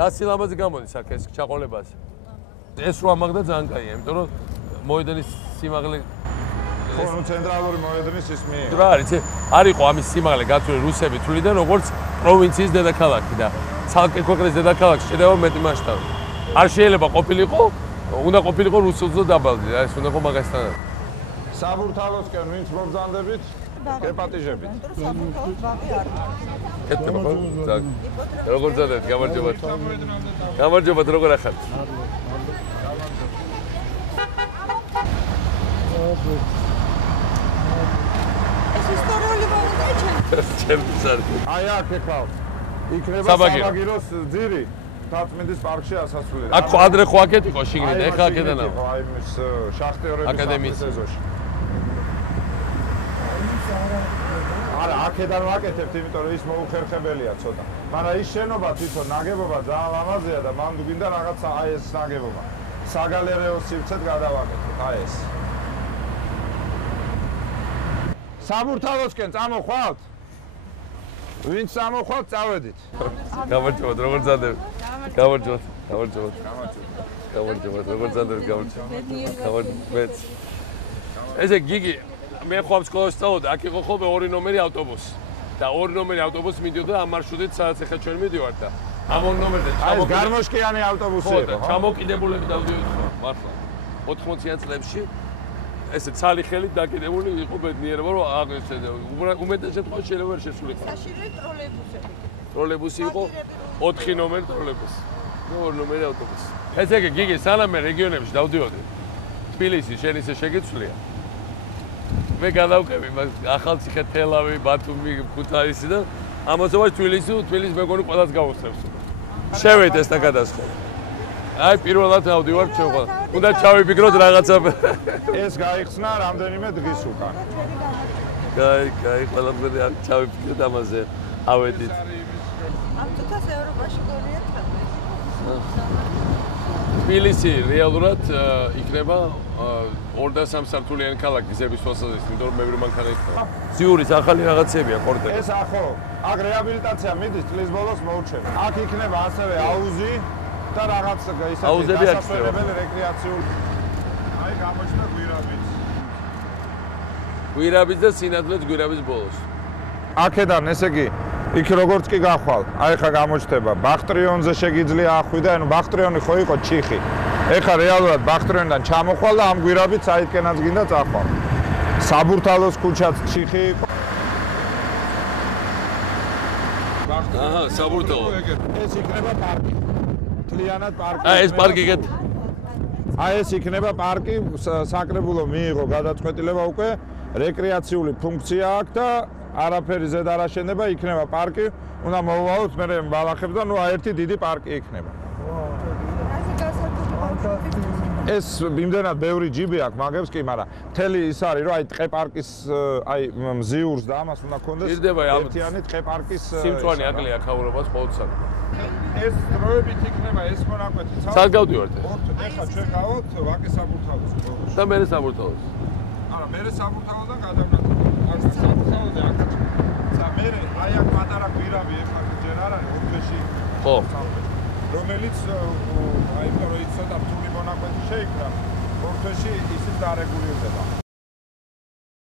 რა სილამაზე გამოდის აქ ეს ჩაყოლებას? ეს რო ამაგდა ძალიან კაია, იმიტომ რომ მოედნის სიმაღლე ხო, ცენტრალური მოედნის ისმი. რა არის? არ იყო ამის სიმაღლე გაწვილი რუსები თulidan როგორც პროვინციის დედაქალაქი და ცალკე ქვეყნის დედაქალაქში შეიძლება მეტი მასშტაბი. არ შეიძლება ყოფილიყო, უნდა ყოფილიყო რუსულზე დაბალდი, ეს უნდა ყო მაგასთან. საბურთალოსკენ ვინც მობრძანდებით, გეპატიჟებით. საბურთალოს ბაღი არ არის. კეთდება ხო? როგორ ძადეთ, გამარჯობათ. გამარჯობათ, როგორ ახართ? ეს ისტორიული მომენტია ჩემთვის არის. აი აქ ეხავ. იქნება საბაგიროს ძირი. თათმედის პარკში ასასვლელი. აქ ადრე ხო აქეთ იყო შიგნით, ეხა აქედან ავა. აი ეს შახტიორების აკადემიის ეზოში. არა, აქედან ვაკეთებთ, იმიტომ რომ ის მოუხერხებელია ცოტა. მაგრამ ის შენობა თვითონ ნაგებობა ძალიან ლამაზია და მანდ გინდა რაღაცა აი ეს ნაგებობა. საგალერეო სივრცეთ გადავაკეთოთ, აი ეს. საბურთალოსკენ წამოხვალთ? ვინც წამოხვალთ, წავედით. გამარჯობათ, როგორ ძადეთ? გამარჯობათ, გამარჯობათ. გამარჯობათ, როგორ ძადეთ, გამარჯობათ. გამარჯობათ. ესე გიგი მე ხომ სკოლაში სწავლობდი, აქ იყო ხოლმე 2 ნომერი ავტობუსი. და 2 ნომერი ავტობუსი მიდიოდა ამ მარშრუტით, სადაც ახლა ჩვენ მიდივართ და ამ 2 ნომერზე აი გარმოშკიანი ავტობუსი იყო, ხო? ჩამოკიდებულები დავდივით ხო, მართლა. 80-იან წლებში ესე ცალი ხელით დაკიდებული იყო ბედნიერება, რომ აღესე უმეტეს შემთხვევაში შეიძლება ვერ შესულიყო. საშირო ტროლეიბუსები. ტროლეიბუსი იყო 4 ნომერი ტროლეიბუსი. 2 ნომერი ავტობუსი. ესე იგი გიგი სანამ მე რეგიონებში დავდიოდი. თბილისი შენ ისე შეგიცვლია. მე გადავყევი ახალციხე, თელავი, ბათუმი, ქუთაისი და ამასობაში თბილისს მეგონი ყველას გავუსწრებს. შევეით ეს და გადასხდა. აი პირველად ავდივარ ჩვენ ყველა. უნდა ჩავიფიქროთ რაღაცა. ეს გაიხსნა რამდენიმე დღის უკან. კაი, ყველაფერი არ ჩავიფიქრეთ ამაზე. ავედით. ამ თვითონ ევროპაში გორია თბილისი რეალურად იქნება 2-3 სართულიანი ქალაქი ზების თვალსაზრისით, იმიტომ რომ მეგრე მანქანა იქნება. ზიურის ახალი რაღაცებია კორტელი. ეს ახო, აქ რეაბილიტაცია მიდის წლის ბოლოს მოურჩება. აქ იქნება ასევე აუზი და რაღაც ისეთი დასასვენებელი რეკრეაციული. აი გამოჩნდა გვირაბიც. გვირაბიც და სინათლეც გვირაბის ბოლოს. აქედან ესე იგი იქ როგორც კი გახვალ, აი ხა გამოჩნდება ბახტრიონზე შეგიძლია ახვიდე, ანუ ბახტრიონი ხო იყო ჩიხი. ეხა რეალურად ბახტრიონიდან ჩამოხვალ და ამ გვირაბით საიდკენაც გინდა წახვალ. საბურთალოს ქუჩაც ჩიხი იყო. აჰა, საბურთალო. ეს იქნება პარკი. მთლიანად პარკი. აი ეს პარკი გეთ. აი ეს იქნება პარკი, საკრებულო მიიღო გადაწყვეტილება უკვე, რეკრეაციული ფუნქცია აქვს და არაფერი ზედ არ აშენდება, იქნება პარკი, უნდა მოვვალოთ მე ბალახებს და ნუ ერთი დიდი პარკი იქნება. ეს იმდენად ბევრი ჯიბი აქვს მაგებს კი, მაგრამ მთელი ის არის, რომ აი ტყე პარკის აი მზიურს და ამას უნდა კონდეს ერთიანი ტყე პარკის სიმწვანე აკლია ხაურობას ყოველდღიურად. ეს დროებით იქნება ეს მონაკვეთი. სად გავდივართ? ეხლა ჩვენ გავთ ვაკის საბურთალოს. და მე საბურთალოს. არა, მე საბურთალოდან გადავნათ. აქ საბურთალოზე აქ. მე აი აქ პატარა გვირაბი ეხლა ჯერ არ არის ორთვეში. ხო. რომელიც აი რომ ის ცოტა რთული მონაკვეთი შეიქმნა, ორთვეში ისიც დარეგულირდება.